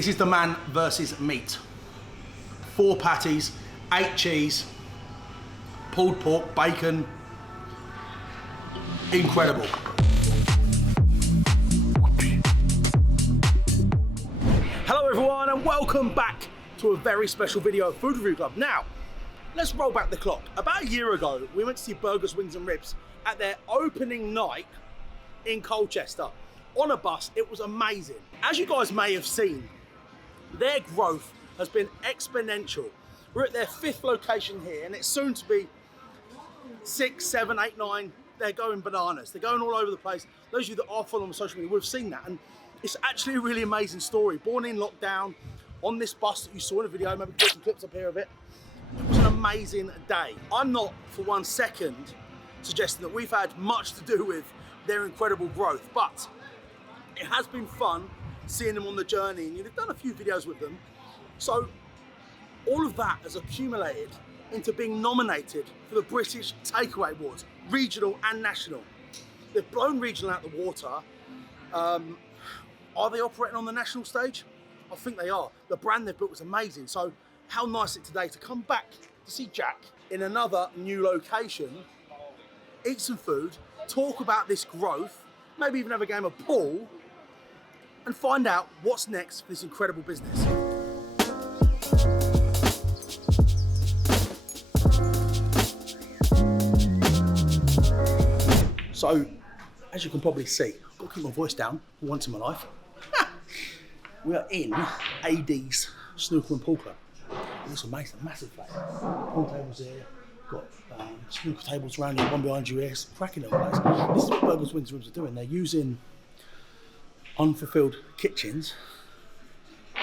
This is the man versus meat. 4 patties, 8 cheese, pulled pork, bacon. Incredible. Hello everyone and welcome back to a very special video of Food Review Club. Now, let's roll back the clock. About a year ago, we went to see Burgers, Wings and Ribs at their opening night in Colchester. On a bus, it was amazing. As you guys may have seen, their growth has been exponential. We're at their 5th location here and it's soon to be 6, 7, 8, 9. They're going bananas. They're going all over the place. Those of you that are following on social media, we've seen that. And it's actually a really amazing story. Born in lockdown, on this bus that you saw in the video, maybe put some clips up here of it. It was an amazing day. I'm not for 1 second suggesting that we've had much to do with their incredible growth, but it has been fun seeing them on the journey, and you've done a few videos with them. So all of that has accumulated into being nominated for the British Takeaway Awards, regional and national. They've blown regional out the water. Are they operating on the national stage? I think they are. The brand they've built was amazing. So how nice it today to come back to see Jack in another new location, eat some food, talk about this growth, maybe even have a game of pool, and find out what's next for this incredible business. So, as you can probably see, I've got to keep my voice down for once in my life. We are in A.Ds snooker and pool club. It's amazing, massive place. Pool tables here, got snooker tables around you, one behind you here. It's a cracking little place. This is what Burgers, Wings and Ribs are doing. They're using unfulfilled kitchens,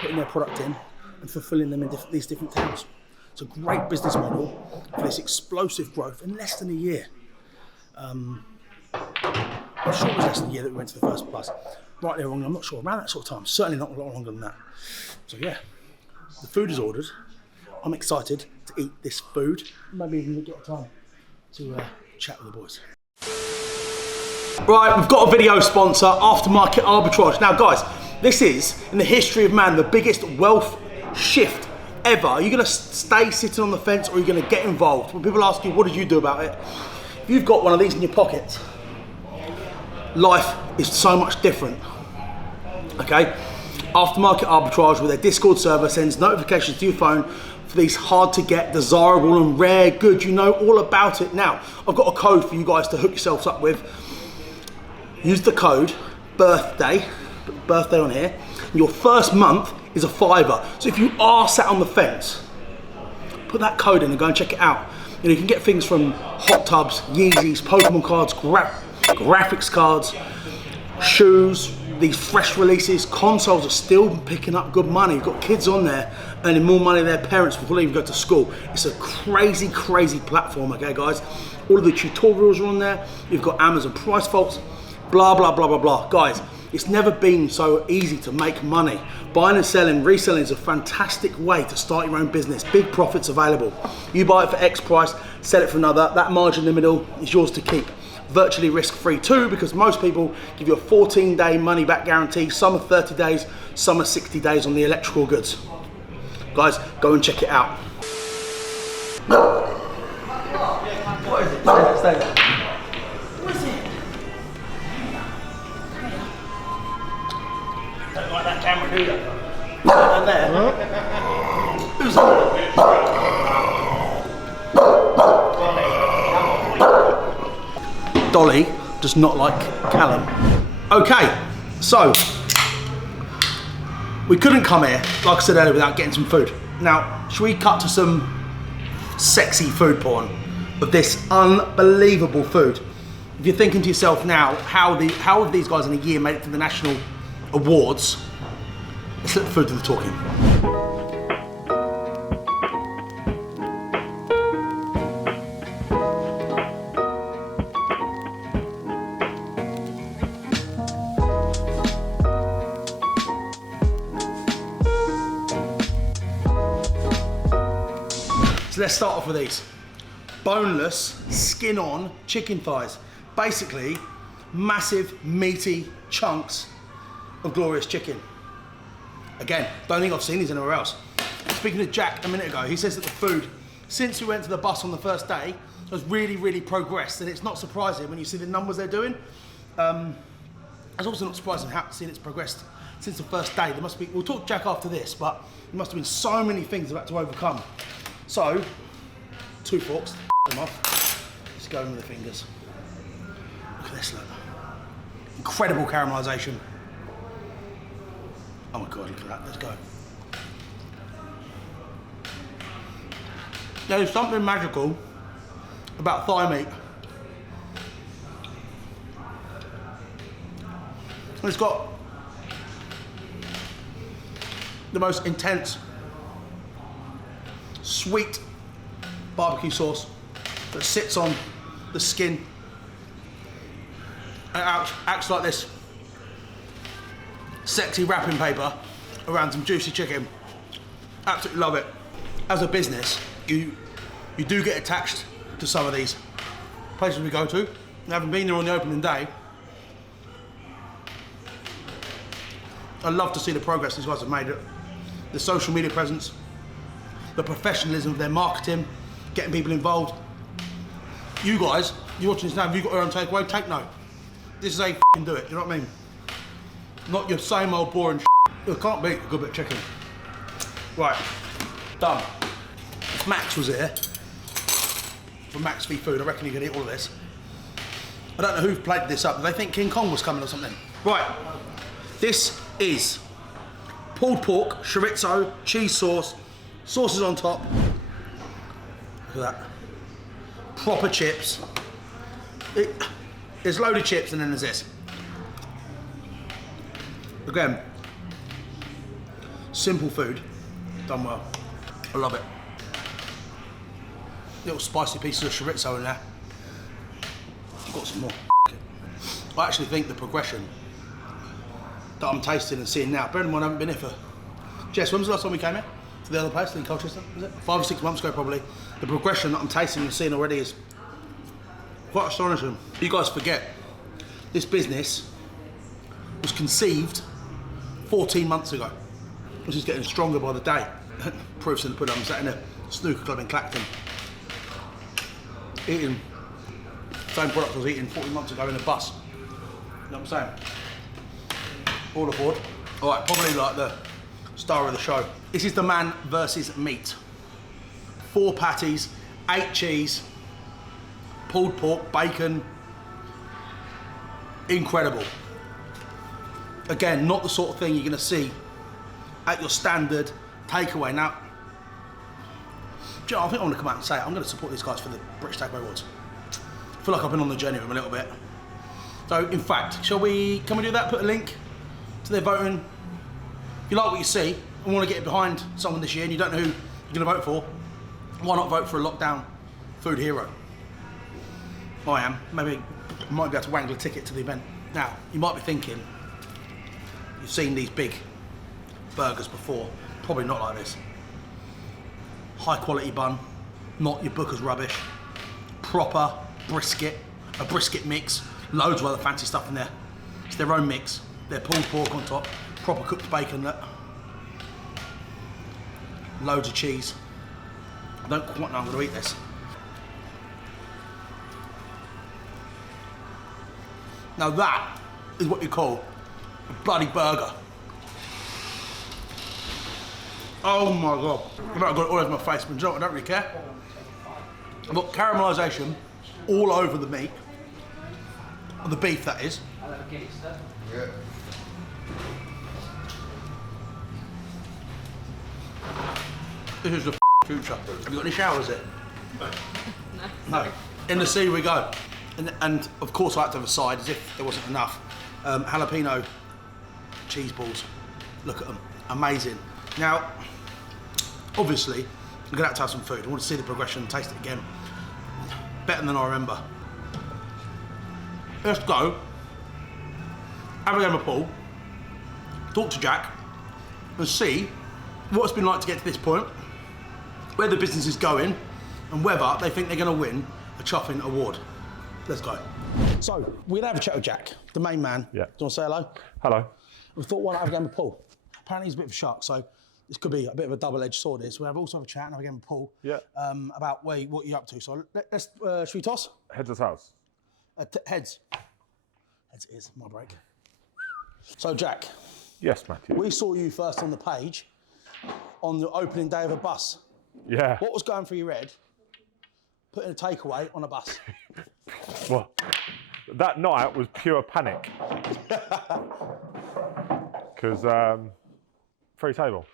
putting their product in and fulfilling them in these different towns. It's a great business model for this explosive growth in less than a year. I'm sure it was less than a year that we went to the first bus. Right there, wrong, I'm not sure. Around that sort of time, certainly not a lot longer than that. So yeah, the food is ordered. I'm excited to eat this food. Maybe even get time to chat with the boys. Right, we've got a video sponsor, Aftermarket Arbitrage. Now guys, this is, in the history of man, the biggest wealth shift ever. Are you gonna stay sitting on the fence or are you gonna get involved? When people ask you, what did you do about it? If you've got one of these in your pockets, life is so much different, okay? Aftermarket Arbitrage with their Discord server sends notifications to your phone for these hard to get, desirable and rare goods. You know all about it. Now, I've got a code for you guys to hook yourselves up with. Use the code birthday, put birthday on here. Your first month is a £5. So if you are sat on the fence, put that code in and go and check it out. You know, you can get things from hot tubs, Yeezys, Pokemon cards, graphics cards, shoes, these fresh releases. Consoles are still picking up good money. You've got kids on there earning more money than their parents before they even go to school. It's a crazy, crazy platform, okay guys? All of the tutorials are on there. You've got Amazon price faults, blah, blah, blah, blah, blah. Guys, it's never been so easy to make money. Buying and selling, reselling is a fantastic way to start your own business. Big profits available. You buy it for X price, sell it for another. That margin in the middle is yours to keep. Virtually risk-free too, because most people give you a 14-day money-back guarantee. Some are 30 days, some are 60 days on the electrical goods. Guys, go and check it out. What is it? Stay there. What is it? Don't like that camera, do you? Down there. Who's that? Dolly does not like Callum. Okay, so we couldn't come here, like I said earlier, without getting some food. Now, should we cut to some sexy food porn of this unbelievable food? If you're thinking to yourself now, how have these guys in a year made it to the national awards? Let's let the food do the talking. So let's start off with these. Boneless, skin on chicken thighs. Basically, massive, meaty chunks of glorious chicken. Again, don't think I've seen these anywhere else. Speaking of Jack a minute ago, he says that the food, since we went to the bus on the first day, has really progressed, and it's not surprising when you see the numbers they're doing. It's also not surprising how seeing it's progressed since the first day. There must be, we'll talk to Jack after this, but there must have been so many things they've had to overcome. So, 2 forks, them off. Let's go in with the fingers. Look at this, look. Incredible caramelisation. Oh my God, look at that, let's go. There's something magical about thigh meat. It's got the most intense, sweet barbecue sauce that sits on the skin and acts like this sexy wrapping paper around some juicy chicken. Absolutely love it. As a business, you do get attached to some of these places we go to. And having been there on the opening day, I love to see the progress these guys have made. The social media presence, the professionalism of their marketing, getting people involved. You guys, you're watching this now, if you've got your own takeaway, take note. This is how you f***ing do it, do you know what I mean? Not your same old boring shit. It can't beat a good bit of chicken. Right, done. If Max was here, from Max V Food, I reckon he could eat all of this. I don't know who plated this up. Do they think King Kong was coming or something? Right, this is pulled pork, chorizo, cheese sauce, sauces on top. Look at that. Proper chips. There's loaded chips and then there's this. Again, simple food, done well. I love it. Little spicy pieces of chorizo in there. I've got some more. I actually think the progression that I'm tasting and seeing now, bear in mind I haven't been here for... Jess, when was the last time we came here? To the other place in Colchester, was it? 5 or 6 months ago probably. The progression that I'm tasting and seeing already is quite astonishing. You guys forget, this business was conceived 14 months ago, which is getting stronger by the day. Proofs in the pudding. I'm sat in a snooker club in Clacton, eating the same product I was eating 14 months ago in a bus. You know what I'm saying? All aboard. All right, probably like the star of the show. This is the man versus meat. 4 patties, 8 cheese, pulled pork, bacon. Incredible. Again, not the sort of thing you're gonna see at your standard takeaway. Now, do you know, I think I want to come out and say it. I'm going to support these guys for the British Takeaway Awards. I feel like I've been on the journey with them a little bit. So, in fact, can we do that? Put a link to their voting. If you like what you see and want to get behind someone this year and you don't know who you're going to vote for, why not vote for a lockdown food hero? I am. Maybe I might be able to wangle a ticket to the event. Now, you might be thinking, you've seen these big burgers before, probably not like this. High quality bun, not your booker's rubbish. Proper brisket, a brisket mix, loads of other fancy stuff in there. It's their own mix. Their pulled pork on top, proper cooked bacon, loads of cheese. I don't quite know I'm going to eat this. Now that is what you call a bloody burger. Oh my God. I've got it all over my face, but you know what, I don't really care. I've got caramelisation all over the meat. The beef, that is. Yeah. This is the future. Have you got any showers yet? No. In the sea we go. And of course I had to have a side, as if there wasn't enough. Jalapeno cheese balls. Look at them. Amazing. Now, obviously, I'm gonna have to have some food. I want to see the progression and taste it again. Better than I remember. Let's go. Have a game of pool. Talk to Jack and see what it's been like to get to this point, where the business is going, and whether they think they're going to win a chuffing award. Let's go. So, we're going to have a chat with Jack, the main man. Yeah. Do you want to say hello? Hello. We thought, why not have a game of pool? apparently he's a bit of a shark, so this could be a bit of a double-edged sword. This. We'll also have a chat and have a game with Paul. Yeah. About what you're up to. So let's should we toss? Heads or tails? Heads. Heads it is my break. So Jack. Yes, Matthew. We saw you first on the page on the opening day of a bus. Yeah. What was going through your head? Putting a takeaway on a bus. Well, that night was pure panic. Because free table.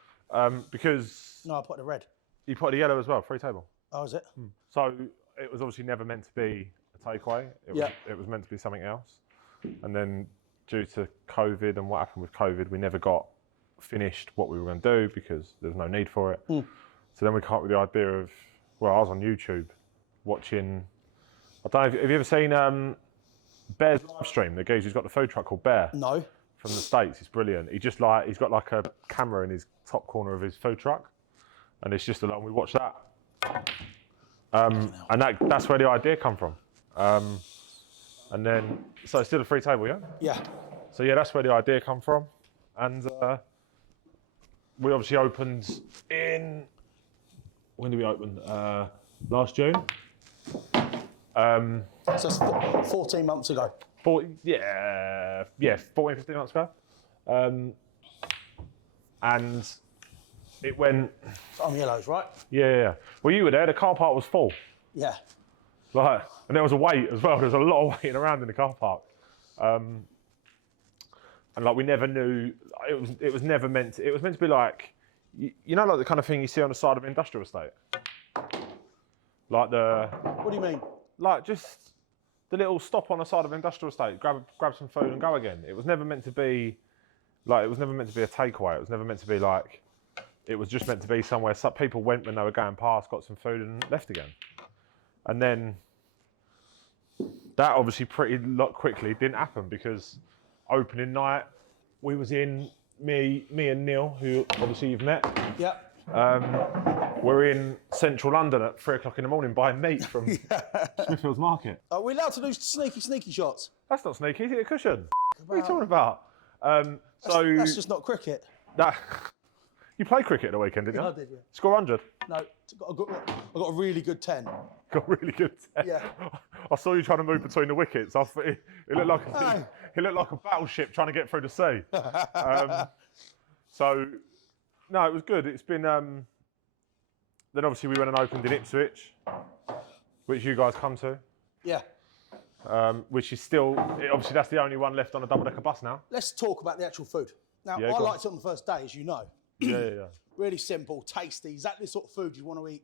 Because No, I put the red. you put the yellow as well. Free table. Oh, is it? So it was obviously never meant to be a takeaway. It was meant to be something else. And then due to COVID and what happened with COVID, we never got finished what we were going to do because there was no need for it. So then we came up with the idea of, well, I was on YouTube watching, I don't know, have you ever seen Bear's live stream? The guy who's got the food truck called Bear. No. From the States, it's brilliant. He's got like a camera in his top corner of his food truck, and it's just alone. We watch that, and that's where the idea come from. And then, so it's still a free table, yeah? Yeah. So yeah, that's where the idea come from, and we obviously opened in. When did we open? Last June. So that's 14 months ago. 14, 15 months ago. And it went... It's on yellows, right? Yeah. Well, you were there, the car park was full. Yeah. Like, and there was a wait as well, there was a lot of waiting around in the car park. And like, we never knew, it was never meant to, it was meant to be like, you know, like the kind of thing you see on the side of an industrial estate? Like the... What do you mean? Like, just... the little stop on the side of an industrial estate, grab some food and go again. It was never meant to be like, it was never meant to be a takeaway. It was never meant to be like, it was just meant to be somewhere some people went when they were going past, got some food and left again. And then that obviously pretty quickly didn't happen because opening night, we was in, me and Neil, who obviously you've met. Yep. We're in central London at 3 o'clock in the morning buying meat from Smithfield's Market. Are we allowed to do sneaky shots? That's not sneaky, is it a cushion? What are you talking about? That's just not cricket. You played cricket at the weekend, didn't you? I did, yeah. Score 100? No, I got a really good 10. Got really good 10. Yeah. I saw you trying to move between the wickets. It looked like a battleship trying to get through the sea. So, no, it was good. It's been... then obviously we went and opened in Ipswich, which you guys come to. Yeah. Which is still, obviously that's the only one left on a double-decker bus now. Let's talk about the actual food. Now, Yeah, I go liked it on the first day, as you know. Yeah. Really simple, tasty, exactly the sort of food you want to eat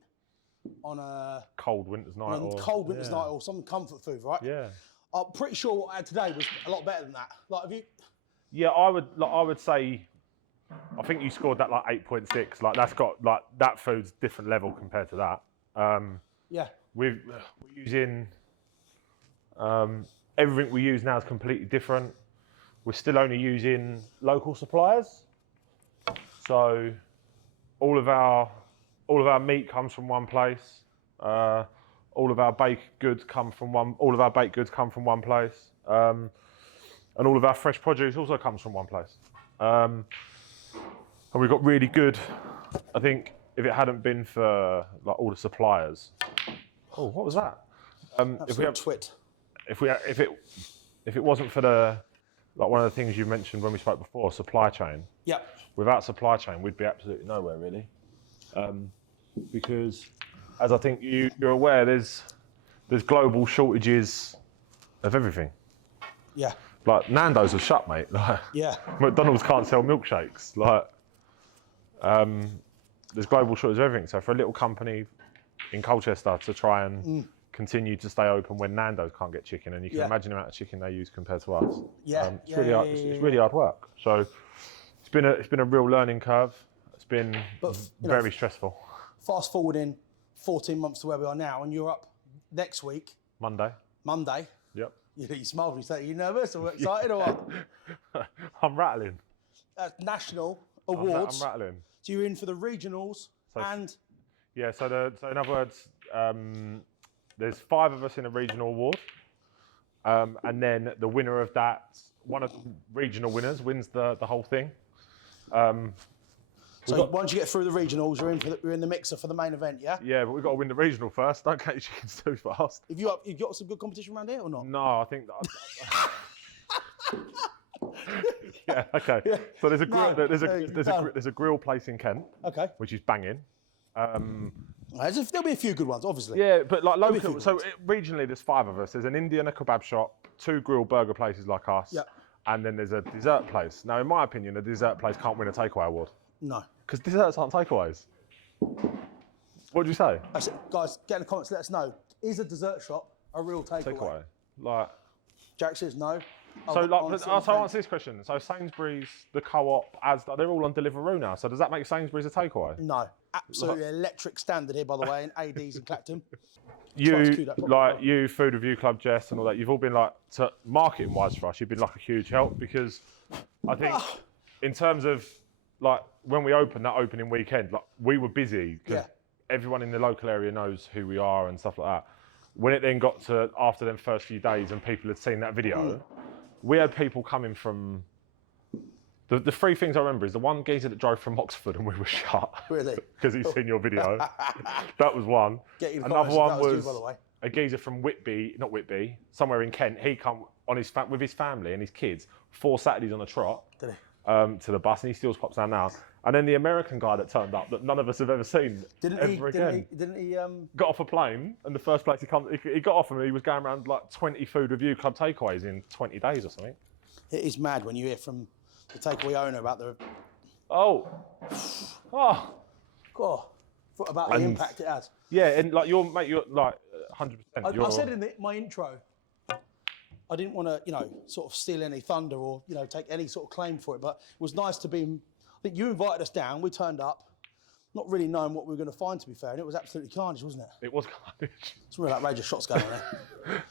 on a Cold winter's night. night or some comfort food, right? Yeah. I'm pretty sure what I had today was a lot better than that. Like, have you... Yeah, I would say, I think you scored that like 8.6. Like that's got like that food's different level compared to that. Yeah. We're using everything we use now is completely different. We're still only using local suppliers. So all of our meat comes from one place. All of our baked goods come from one place. And all of our fresh produce also comes from one place. And we've got really good, I think if it hadn't been for like all the suppliers. Oh, what was that? If it wasn't for the, like one of the things you mentioned when we spoke before, supply chain. Yeah. Without supply chain, we'd be absolutely nowhere really. Because as I think you're aware, there's global shortages of everything. Yeah. Like Nando's are shut, mate. Like, Yeah. McDonald's can't sell milkshakes. Like, there's global shortage of everything. So for a little company in Colchester to try and continue to stay open when Nando's can't get chicken, and you can imagine the amount of chicken they use compared to us. Yeah. It's really hard work. So it's been a real learning curve. It's been very stressful. Fast forwarding 14 months to where we are now, and you're up next week. Monday. Yep. You smile when you say, are you nervous or excited or what? I'm rattling. National awards. I'm rattling. So you're in for the regionals and... Yeah, so in other words, there's 5 of us in a regional award. And then the winner of that, one of the regional winners wins the whole thing. So once you get through the regionals, you're in the mixer for the main event, yeah? Yeah, but we've got to win the regional first. Don't count your chickens too fast. Have you got some good competition around here or not? No, I think that. Yeah, okay. Yeah. So there's a grill place in Kent. Okay. Which is banging. There'll be a few good ones, obviously. Yeah, but like local. So regionally, there's 5 of us. There's an Indian, a kebab shop, 2 grill burger places like us, and then there's a dessert place. Now, in my opinion, a dessert place can't win a takeaway award. No. Because desserts aren't takeaways. What do you say? I said, guys, get in the comments. Let us know. Is a dessert shop a real takeaway? Like. Jack says no. So answer this question. So Sainsbury's, the Co-op, ASDA, they're all on Deliveroo now. So does that make Sainsbury's a takeaway? No. Absolutely electric standard here, by the way, in A.Ds and Clacton. You, Food Review Club, Jess, and all that, you've all been like, marketing-wise for us, you've been like a huge help because I think in terms of like when we opened that opening weekend, like we were busy because everyone in the local area knows who we are and stuff like that. When it then got to after them first few days and people had seen that video, we had people coming from. The 3 things I remember is the one geezer that drove from Oxford and we were shut. Really? Because he's seen your video. That was one. Another one was a geezer from somewhere in Kent. He come on with his family and his kids 4 Saturdays on a trot. Did he? To the bus, and he still pops down now. And then the American guy that turned up that none of us have ever seen again. Didn't he got off a plane, and the first place he got off and he was going around like 20 Food Review Club takeaways in 20 days or something. It is mad when you hear from the takeaway owner about the... God, about the impact it has. Yeah, and like you're like 100%. I said in my intro, I didn't want to, sort of steal any thunder or, take any sort of claim for it, but it was nice to be... I think you invited us down, we turned up, not really knowing what we were going to find, to be fair, and it was absolutely carnage, wasn't it? It was carnage. Some real outrageous shots going on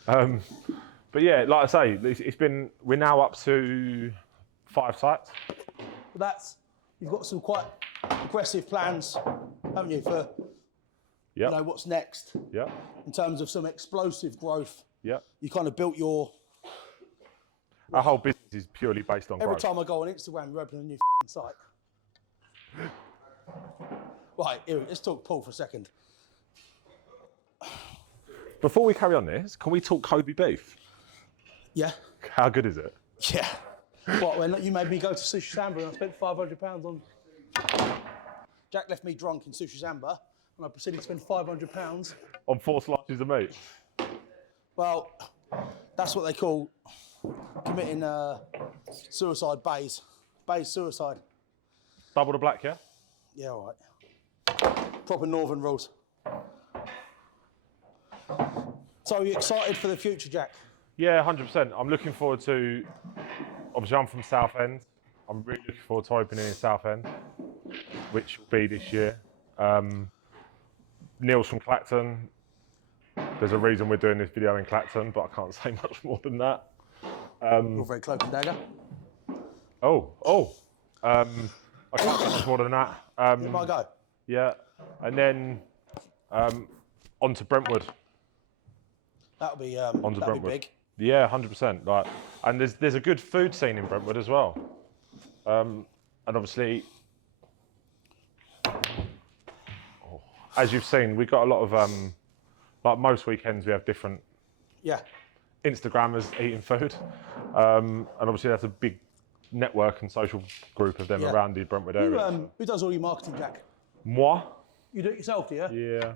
there. But yeah, like I say, we're now up to 5 sites. You've got some quite aggressive plans, haven't you, for what's next? Yeah. In terms of some explosive growth. Yeah. You kind of built our whole business is purely based on growth. Every time I go on Instagram, you open a new site. Right, here, let's talk Paul for a second. Before we carry on this, can we talk Kobe beef? Yeah. How good is it? Yeah. What, when you made me go to Sushi Samba and I spent £500 on... Jack left me drunk in Sushi Samba and I proceeded to spend £500... On 4 slices of meat? Well, that's what they call committing suicide, Bays suicide. Double the black, yeah? Yeah, all right. Proper northern rules. So are you excited for the future, Jack? Yeah, 100%. I'm looking forward to... Obviously, I'm from Southend. I'm really looking forward to opening in Southend, which will be this year. Neil's from Clacton. There's a reason we're doing this video in Clacton, but I can't say much more than that. You're very cloak and dagger. I can't say much more than that. Here I go. Yeah, and then on to Brentwood. That'll be big. Yeah, 100%. Like, and there's a good food scene in Brentwood as well. And obviously, as you've seen, we've got a lot of like most weekends we have different Instagrammers eating food, and obviously that's a big network and social group of them around the Brentwood area. Who does all your marketing, Jack? Moi. You do it yourself, do you? Yeah.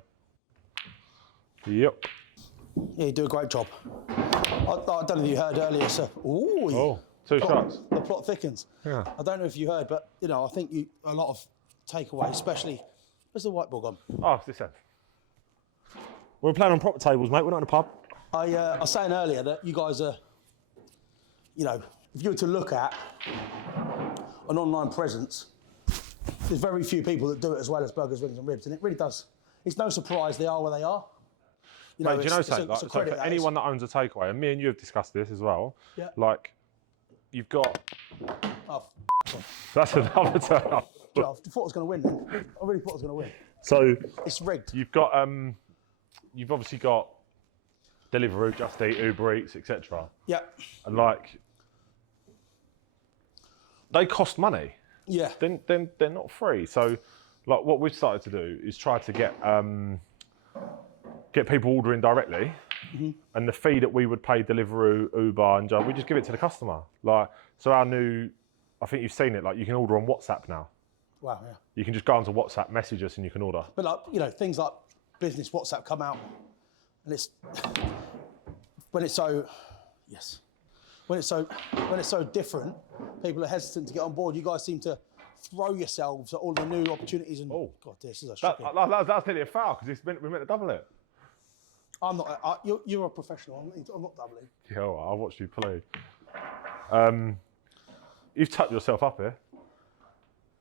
Yep. Yeah, you do a great job. I don't know if you heard earlier, so... Ooh, 2 shots. The plot thickens. Yeah. I don't know if you heard, but, I think a lot of takeaways, especially... Where's the white ball gone? Oh, it's this end. We're playing on proper tables, mate. We're not in a pub. I was saying earlier that you guys are... if you were to look at an online presence, there's very few people that do it as well as burgers, wings and ribs, and it really does. It's no surprise they are where they are. Mate, do you know something? So for anyone that owns a takeaway, and me and you have discussed this as well, like, you've got... Oh, that's another turn up. I thought I was going to win then. I really thought I was going to win. So... It's rigged. You've got... you've obviously got Deliveroo, Just Eat, Uber Eats, etc. Yeah. And, like... They cost money. Yeah. then they're not free. So, like, what we've started to do is try to get people ordering directly, and the fee that we would pay Deliveroo, Uber, and we just give it to the customer. Like, so our new, I think you've seen it. Like, you can order on WhatsApp now. Wow, yeah. You can just go onto WhatsApp, message us, and you can order. But like, you know, things like business WhatsApp come out, and it's when it's so different, people are hesitant to get on board. You guys seem to throw yourselves at all the new opportunities, and God, this is a shocking. That's nearly a foul because we meant to double it. I'm not. You're a professional. I'm not doubling. Yeah, I watched you play. You've tucked yourself up here.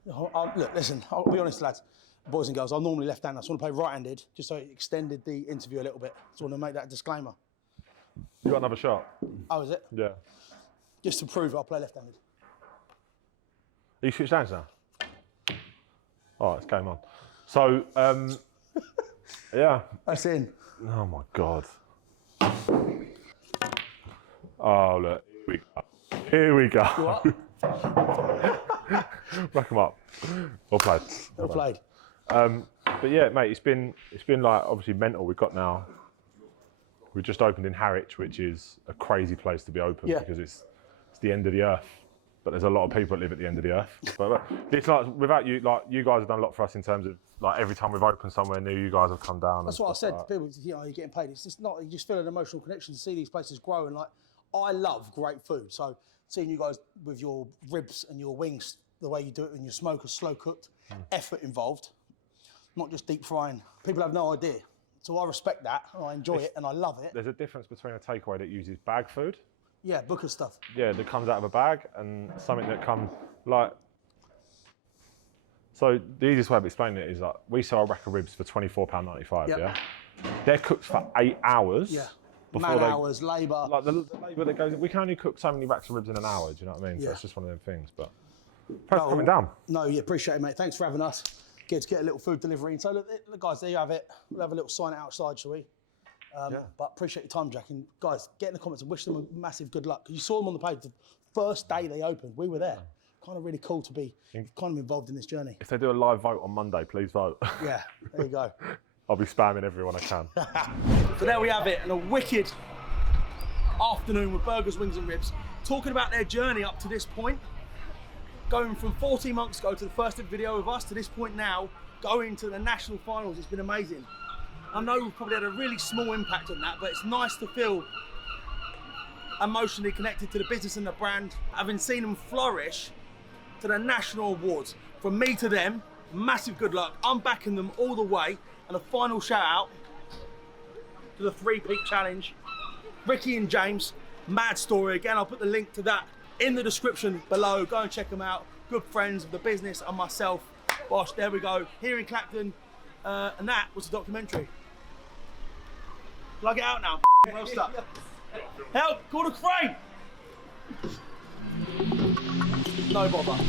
Look, listen. I'll be honest, lads, boys and girls. I'm normally left-handed. I just want to play right-handed, just so it extended the interview a little bit. Just want to make that disclaimer. You got another shot? Oh, is it? Yeah. Just to prove I'll play left-handed. Are you switched hands now? Oh, it's game on. So, yeah. That's in. Oh my God. Oh look, here we go. What? Rack them up. Well played. Well played. But yeah, mate, it's been like obviously mental. We've just opened in Harwich, which is a crazy place to be open because it's the end of the earth. But there's a lot of people that live at the end of the earth. But it's like without you, like you guys have done a lot for us in terms of like every time we've opened somewhere new, you guys have come down. That's what I said to people. You know, you're getting paid. It's just not. You just feel an emotional connection to see these places grow. And like, I love great food. So seeing you guys with your ribs and your wings, the way you do it in your smoker, slow cooked, effort involved, not just deep frying. People have no idea. So I respect that. And I enjoy it and I love it. There's a difference between a takeaway that uses bag food. Yeah, Booker stuff. Yeah, that comes out of a bag and something that comes like. So the easiest way of explaining it is like we sell a rack of ribs for £24.95. Yep. Yeah, they're cooked for 8 hours. Yeah. Before Man hours, labour. Like the labour that goes. We can only cook so many racks of ribs in an hour. Do you know what I mean? Yeah. So it's just one of them things. But thanks for coming down. No, you appreciate it, mate. Thanks for having us. Get a little food delivery. So look, guys, there you have it. We'll have a little sign outside, shall we? But appreciate your time, Jack. And guys, get in the comments and wish them a massive good luck. You saw them on the page the first day they opened. We were there. Kind of really cool to be kind of involved in this journey. If they do a live vote on Monday, please vote. Yeah, there you go. I'll be spamming everyone I can. So there we have it, and a wicked afternoon with burgers, wings and ribs, talking about their journey up to this point, going from 14 months ago to the first video of us to this point now, going to the national finals. It's been amazing. I know we've probably had a really small impact on that, but it's nice to feel emotionally connected to the business and the brand, having seen them flourish to the national awards. From me to them, massive good luck. I'm backing them all the way. And a final shout out to the 3-peat challenge. Ricky and James, mad story. Again, I'll put the link to that in the description below. Go and check them out. Good friends of the business and myself. Bosh, there we go. Here in Clacton. And that was the documentary. Plug it out now. Well stuck. Help, call the crane. No bother.